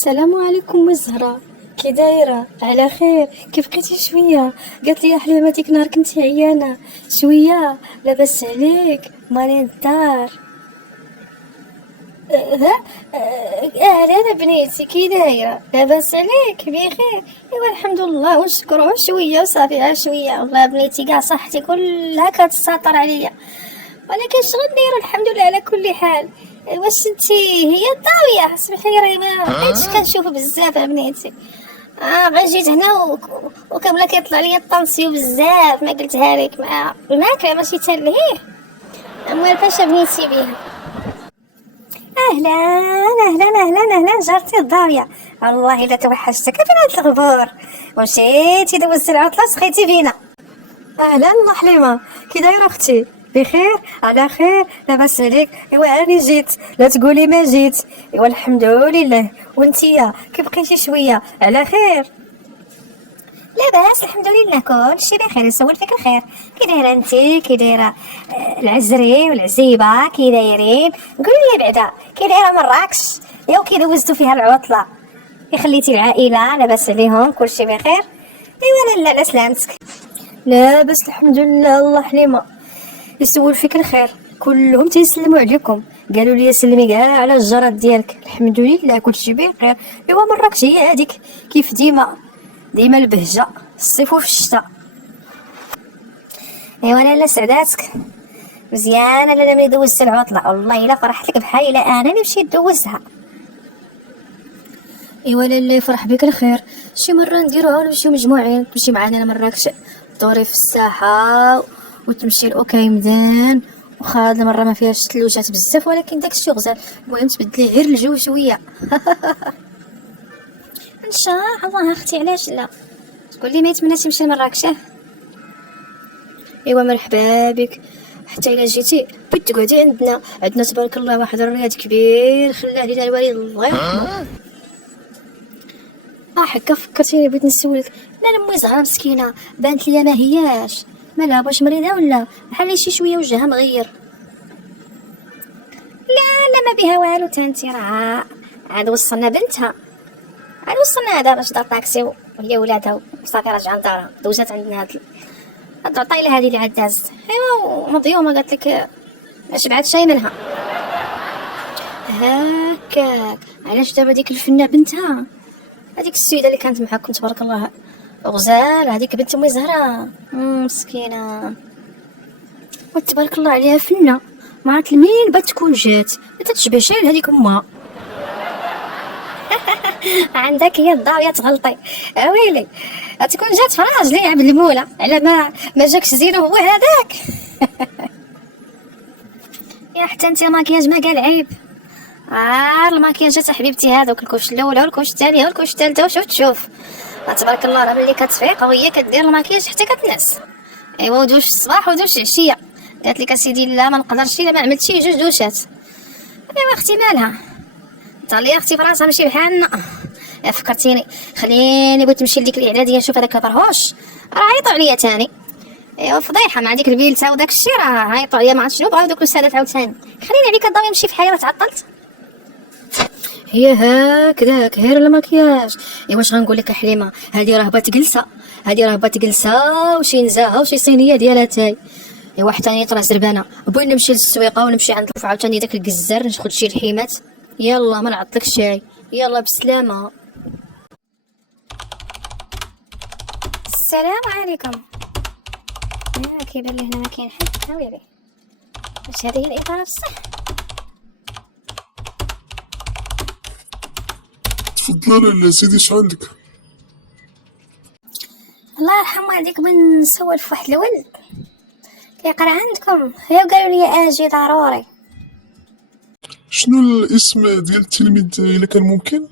السلام عليكم الزهرة، كي دايرة؟ على خير؟ كيف بقيتي شوية؟ قالت لي حليمة ديك نهار كنتي عيانة شوية، لاباس عليك؟ مالين الدار؟ ها؟ اهلا بنيتي، كي دايرة؟ لاباس عليك؟ بخير؟ ايوا الحمد لله ونشكروه شوية وصافي شوية. والله بنيتي كاع صحتي كلها كتسطر عليا، ولكن شغل نديرو الحمد لله على كل حال. واش انتي هي الطاوية؟ سمحي لي ما بقيتش كنشوف بزاف بنيتي. غير جيت هنا وكامله كيطلع ليا الطنسيو بزاف، ما قلتها لك مع الماكله ماشي تلهيه. المهم فاش بنيتي بيها؟ اهلا اهلا اهلا اهلا جارتي الضاويه، والله الا توحشتك فين هاد الغبور، ومشيتي دوزتي العطله سخيتي فينا. اهلا الله حليمه، كي دايره اختي؟ بخير؟ على خير؟ لاباس عليك؟ ايوا عاني جيت، لا تقولي ما جيت. ايوا الحمد لله. وانتيا كي بقيتي شويه؟ على خير؟ لاباس الحمد لله كلشي بخير، نسول فيك الخير. كي دايره انتي؟ كي دايره العزري والعزيبه كي دايرين؟ قولي لي بعدا كي دايره مراكش؟ ياو كي دوزتو فيها العطله؟ كي خليتي العائله لاباس عليهم كلشي بخير؟ ايوا لا على سلامتك. لاباس الحمد لله الله حليمه، يسول فيك الخير، كلهم تيسلموا عليكم، قالوا لي سلمي كاع على الجارات ديالك. الحمد لله كلشي بخير. ايوا مراكش هي هذيك كيف ديما البهجه الصيف وفي الشتاء. ايوا لالا سعداتك مزيانه. لالا ملي دوزت العطله والله الا فرحت لك بحال الا انا اللي مشيت دوزتها. ايوا لالا يفرح بك الخير، شي مره نديروها ونمشيو مجموعين، تمشي معنا لمراكش دوري في الساحه وتمشي لاوكايمدان، وخا هاد المره ما فيهاش تلوجات بزاف ولكن داكشي غزال. المهم تبدلي غير الجو شويه. ان شاء الله اختي، علاش لا؟ تقول لي ما يتمناش نمشي لمراكش؟ ايوا مرحبا بك، حتى الا جيتي بغيت تقعدي عندنا تبارك الله واحد الرياض كبير خلاه لينا الوالد الله يرحمه. هكا فكرتيني بغيت نسولك، لا امي زهره مسكينه بانت ليا ما هياش مالها، واش مريضه ولا بحال شي شويه وجهها مغير؟ لا ما بها والو، تانتي راه عاد وصلنا بنتها، عاد وصلنا هذا باش دار طاكسي وهي ولادها وصافي راجعه لدارها، دوزات عندنا هاد العطايله هذه اللي عاد دازت. ايوا مضيومه قالت لك ما شبعت شي منها. هكاك علاش دابا ديك الفنه بنتها، هذيك السيده اللي كانت معاكم تبارك الله غزال، هذيك بنت امي زهره مسكينه وتبارك الله عليها فنه، ما عرفت لمين بات تكون جات، ما تتشبه شي لهذيك امها. عندك هي الضاويه تغلطي ويلي، تكون جات في راجلي يا عبد المولى على ما جاكش زين هو هذاك. يا حتى انت ماكياج ما قال عيب، الماكياجات حبيبتي هذوك الكوش الاولى والكوش الثانيه والكوش الثالثه شوف تبارك الله راه ملي كتفيق وهي كدير الماكياج حتى كتنعس. ايوا ودوش الصباح ودوش العشيه، قالت لك اسيدي لا ما نقدرش الا ما عملت شي جوج دوشات. ايوا اختي مالها طاليه اختي فراسها ماشي بحالنا. فكرتيني، خليني بغيت نمشي لديك الاعداديه نشوف هذاك البرهوش راه عيطوا عليا تاني. ايوا فضيحه مع ديك البيلته وداك الشيء، راه عيطوا عليا ما عرفت شنو بغاو دوك الاستاذات عاوتاني. خليني عليك الضوء نمشي في حالي راه تعطلت. هي هكذاك غير المكياج. ايوا واش غنقول لك حليمه، هذه راه بات جلسه وشي نزاهه وشي صينيه ديالها تاي. ايوا حتى نيت راه زربانه، بغيت نمشي للسويقه ونمشي عند الف عاوتاني داك الكزار ناخذ شي لحيمات. يلا ما نعطلك شاي، يلا بسلامه. السلام عليكم. كيبان لي هنا ما كاين حد. ويلي واش هذه هي الاطار بصح؟ تفضلي لا سيدي اش عندك؟ الله يرحم والديك بغيت نسول في واحد الولد كيقرا عندكم، هي وقالوا لي اجي ضروري. شنو الاسم ديال التلميذ الا كان ممكن؟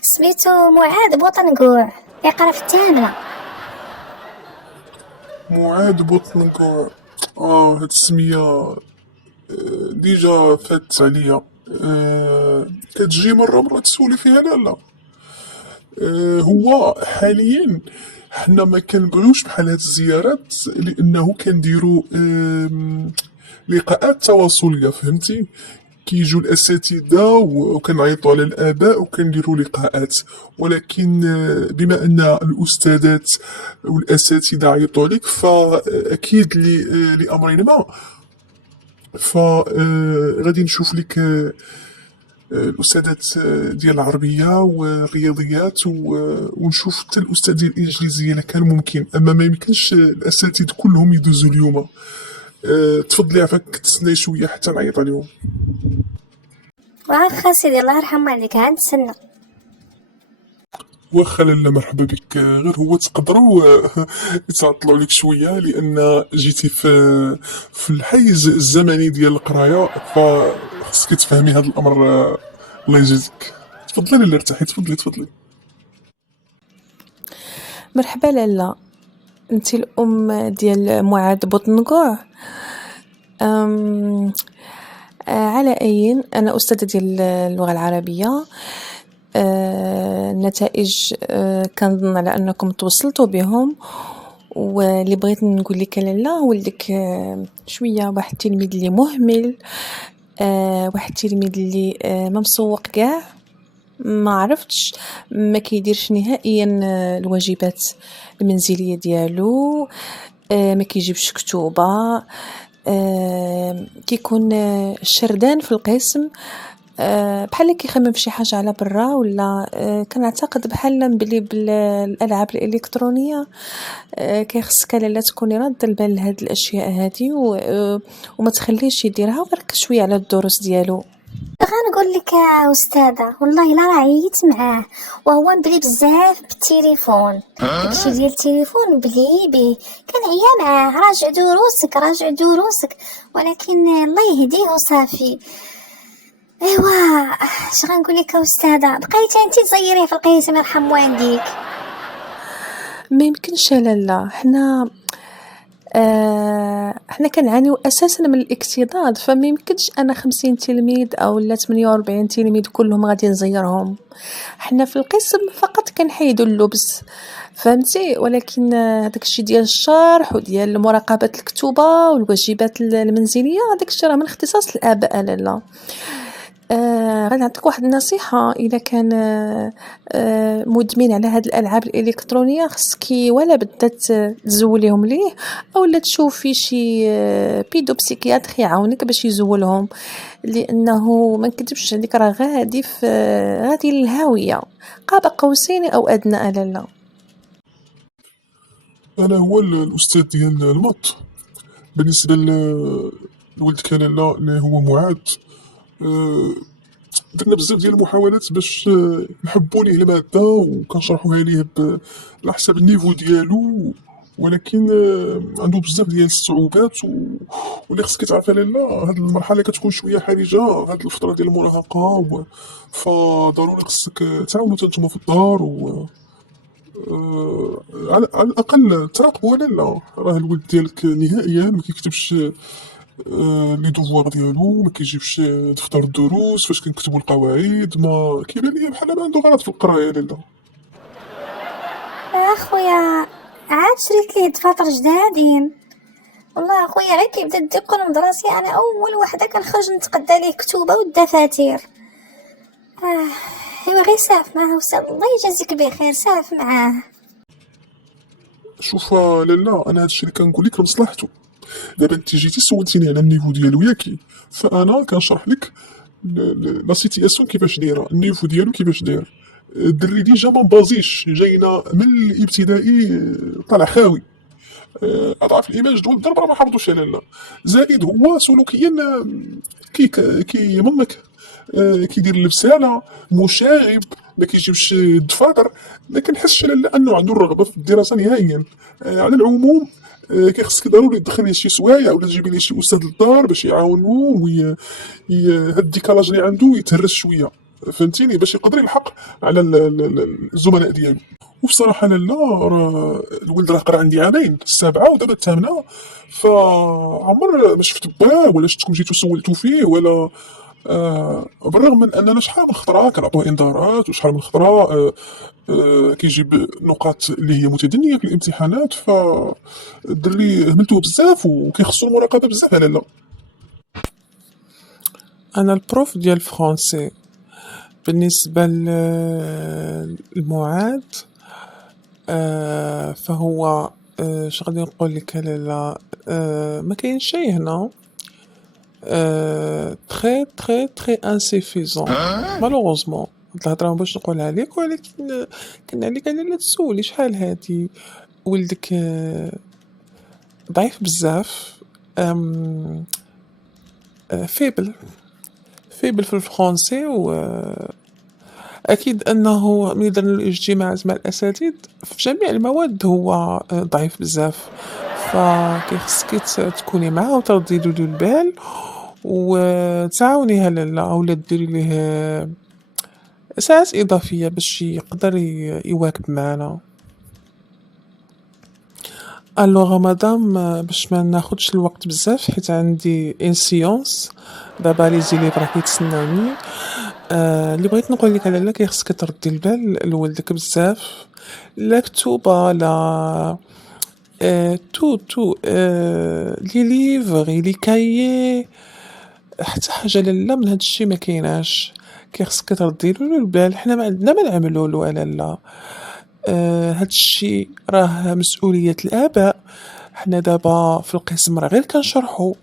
سميتو معاذ بوطنقوع، كيقرا في الثامنه. معاذ بوطنقوع. هاد السمية ديجا فاتت عليا. كتجي مرة تسولي فيها لا. هو حاليا حنا ما كنبغيوش بحال هاد الزيارات لانه كنديرو لقاءات تواصليه، فهمتي؟ كيجيو الاساتذه وكنعيطوا على الاباء وكنديروا لقاءات، ولكن بما ان الاستاذات والاساتذه عيطوا عليك فاكيد لامرين ما فغادي نشوف لك الاستاذات ديال العربيه والرياضيات ونشوف حتى الاستاذ ديال الانجليزيه الا كان ممكن، اما ما يمكنش الاساتذه كلهم يدوزوا اليوم. تفضلي عفاك تسناي شويه حتى نعيط عليهم. واخا سيدي الله يرحم والديك غنتسنى. واخا لاله مرحبا بك، غير هو تقدروا يتعطلوا عليك شويه لان جيتي في الحيز الزمني ديال القرايه، فخصك تفهمي هذا الامر. الله يجازيك. تفضلي لاله ارتاحي، تفضلي. مرحبا لاله، انت الام ديال معاذ بوطنقوع. على اي انا استاذه ديال اللغه العربيه. النتائج كنظن على انكم توصلتوا بهم، واللي بغيت نقول لك لاله هو لك شويه واحد التلميذ اللي مهمل، واحد التلميذ اللي ما مسوق كاع، ما عرفتش ما كيديرش نهائيا الواجبات المنزليه ديالو، ما كيجيبش كتوبه، كيكون شردان في القسم، بحال كيخمم فشي حاجه على برا، ولا كنعتقد بحال بلي بالالعاب الالكترونيه. كيخصك لاله تكوني راده البال لهاد الاشياء هادي وما تخليش يديرها، وغير شويه على الدروس ديالو. غنقول لك يا استاذه والله لا عييت معاه، وهو مبلي بزاف بالتليفون، داكشي ديال التليفون بلي به كنعيا معاه. راجع دروسك، ولكن الله يهديه وصافي. ايوا اش غنقول لك يا استاذه، بقيتي انت تزيريه في القسم يرحم والديك. ما يمكنش لاله، حنا كنعانيو اساسا من الاكتضاد، فما يمكنش انا 50 تلميذ او لا 48 تلميذ كلهم غادي نزيرهم. حنا في القسم فقط كنحيدوا اللبس، فهمتي، ولكن داكشي ديال الشرح وديال مراقبه الكتوبه والواجبات المنزليه داكشي راه من اختصاص الاباء لاله. غادي نعطيك واحد النصيحه، اذا كان مدمن على هاد الالعاب الالكترونيه خصك ولا بدا تزوليهم ليه، اولا تشوفي شي بيدو بسيكياتر يعاونك باش يزولهم، لانه ما نكذبش عليك راه غادي للهاويه قاب قوسين او ادنى لاله. انا هو الاستاذ ديال المط بالنسبه لولدك لاله اللي هو معاذ. درنا بزاف ديال المحاولات باش نحبوا ليه الماده وكنشرحوها ليه على حسب النيفو ديالو، ولكن عنده بزاف ديال الصعوبات واللي خصك تعرفها لاله، هاد المرحله كتكون شويه حرجه، هاد الفتره ديال المراهقه فضروري خصك تعاونوا نتوما في الدار على الاقل تراقبوا لاله. راه الولد ديالك نهائيا ما كيكتبش لي دوفوار ديالو، ما كيجيبش دفتر الدروس فاش كنكتبوا القواعد، ما كيبان ليا بحال ما عنده غلط في القرايه لاله. اخويا عاد شريت ليه دفاتر جدادين، والله اخويا غير كيبدا الدقن المدرسي انا اول وحده كنخرج نتقدى ليه كتوبه والدفاتر. ايوا غير ساف معاه استاذ، الله يجازيك بخير، ساف معاه. شوف لاله، انا هادشي اللي كنقول لك لمصلحته. دابا انت جيتي سولتيني على النيفو ديالو ياكي، فانا كنشرح لك لا سيتياسيون كيفاش دايره، النيفو ديالو كيفاش داير. الدري ديجا ما مبازيش، جاينا من الابتدائي طالع خاوي. اضعاف الايمان جدول الضرب راه ما حفظوش لاله. زائد هو سلوكيا كي منك، كيدير البساله، مشاغب، ما كيجيبش الدفاتر، ما كنحسش لاله انه عنده الرغبه في الدراسه نهائيا. على العموم كيخصك ضروري تدخل ليه شي سوايع ولا تجيبي ليه شي استاذ للدار باش يعاونو هاد الديكالاج اللي عنده يتهرس شويه، فهمتيني، باش يقدر يلحق على الزملاء ديالو. وبصراحه لاله راه الولد راه قرا عندي عامين، السابعه ودابا الثامنه، فعمر ما شفت باه ولا شفتكم جيتو سولتو فيه ولا بالرغم من اننا شحال من خطره كنعطوه انذارات وشحال من خطره كيجيب نقاط اللي هي متدنيه في الامتحانات، الدري هملتوه بزاف وكيخصو المراقبه بزاف على لا. أنا البروف ديال الفرونسي بالنسبة للمعاد فهو غادي نقول لك لالا ما كاين شي هنا تري تري تري انسيفيزون مالوغوزمون هاد الهضره باش نقولها لك، ولكن كنا عليك انا لا تسولي شحال هادي ولدك ضعيف بزاف فيبل فيبل في الفرونسي، و اكيد انه ملي درنا الاجتماعات مع الاساتذه في جميع المواد هو ضعيف بزاف، فكيخصك تكوني معاه وتردي له البال وتعاونيها لالا اولا ديري ليه ساعات اضافيه باش يقدر يواكب معنا. الوغ مدام باش ما ناخدش الوقت بزاف حيت عندي ان سيونس دابا لي زيليف راه كيتسناوني. اللي بغيت نقول لك لالا كيخصك تردي البال لولدك بزاف، لا كتوبه لا تو لي ليفغ لي كايي حتى حاجه لالا من هادشي ما كايناش، كيخصك تردي له البال. حنا ما عندنا ما نعملوا له لالا، هادشي راه مسؤوليه الاباء. حنا دابا في القسم راه غير كنشرحوا،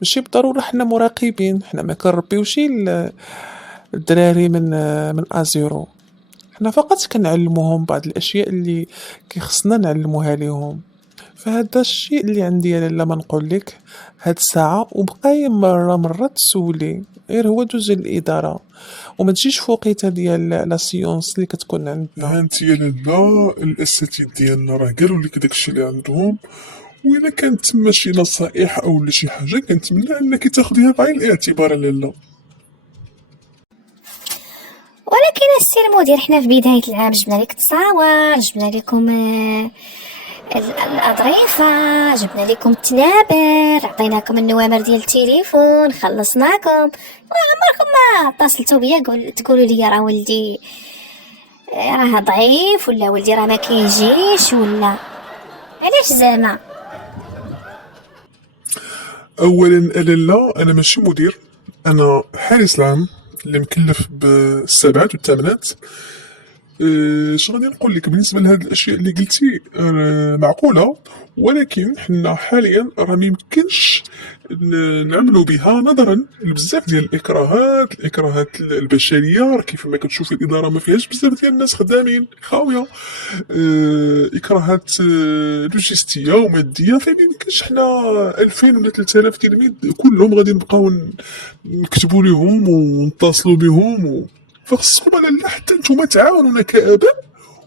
ماشي بالضروره حنا مراقبين، حنا ما كنربيوش الدراري من ازيرو، حنا فقط كنعلموهم بعض الاشياء اللي كيخصنا نعلموها ليهم. فهذا الشيء اللي عندي لالا ما نقول لك هاد الساعه، وبقاي مره تسولي غير هو دوز الاداره وما تجيش فوقيتها ديال لا سيونس اللي كتكون عندنا. ها انت يا لالا الاساتذه ديالنا راه قالوا لك داكشي اللي عندهم، وإلا كانت تما شي نصائح او شي حاجه كنتمنى انك تاخديها بعين الاعتبار لالا. ولكن السي المدير حنا في بداية العام جبنا لك تصاور، جبنا لكم الأظريفة، جبنا لكم التنابر، عطيناكم النوامر ديال التليفون، خلصناكم، وعمركم ما اتصلتوا بيا تقولوا لي راه ولدي راه ضعيف ولا ولدي راه ما كيجيش ولا علاش زعما. اولا لالا انا ماشي مدير، انا حارس العام اللي مكلف بالسبعات والثامنات. اش غادي نقول لك بالنسبه لهاد الاشياء اللي قلتي معقوله، ولكن حنا حاليا راه ميمكنش نعملوا بها نظرا لبزاف ديال الاكراهات البشريه. راه كيف ما كتشوفي الاداره ما فيهاش بزاف ديال الناس خدامين خاويه، اكراهات لوجستيه وماديه، فميمكنش حنا 2000 ولا 3000 تلميذ كلهم غادي نبقاو نكتبوا لهم ونتصلوا بهم فخصكم لا حتى نتوما تعاونونا كاباء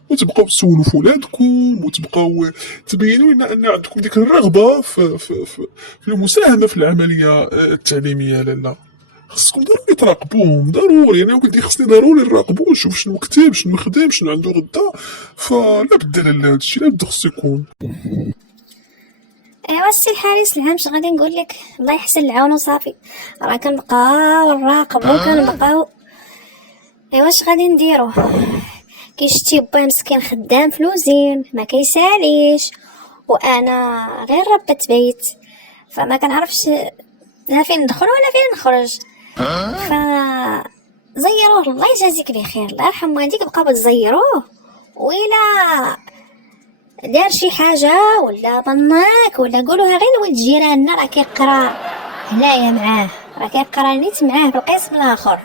وتبقاو تسولوا في ولادكم وتبقاو تبينوا لنا ان عندكم ديك الرغبه في المساهمه في العمليه التعليميه. لالا خصكم ضروري تراقبوهم، ضروري انا ولدي خصني ضروري نراقبوه نشوف شنو كتب شنو خدم شنو عنده غدا، فلا بد لالا هادشي لا بد خصو يكون. ايوا السي الحارس العام اش غادي نقول لك، الله يحسن العون وصافي، راه كنبقاو نراقبو كنبقاو. ايوا اش غادي نديرو، كيشتي با مسكين خدام فلوزين ما كيساليش، وانا غير ربة بيت فما كنعرفش لا فين ندخل ولا فين نخرج. ف زيروه الله يجازيك بخير، الله يرحم والديك بقاو تزيروه، وإلا دار شي حاجه ولا ظناك ولا قولوها غير لولد جيراننا راه كيقرا هنايا معاه، راه كيقرا نيت معاه في القسم الاخر.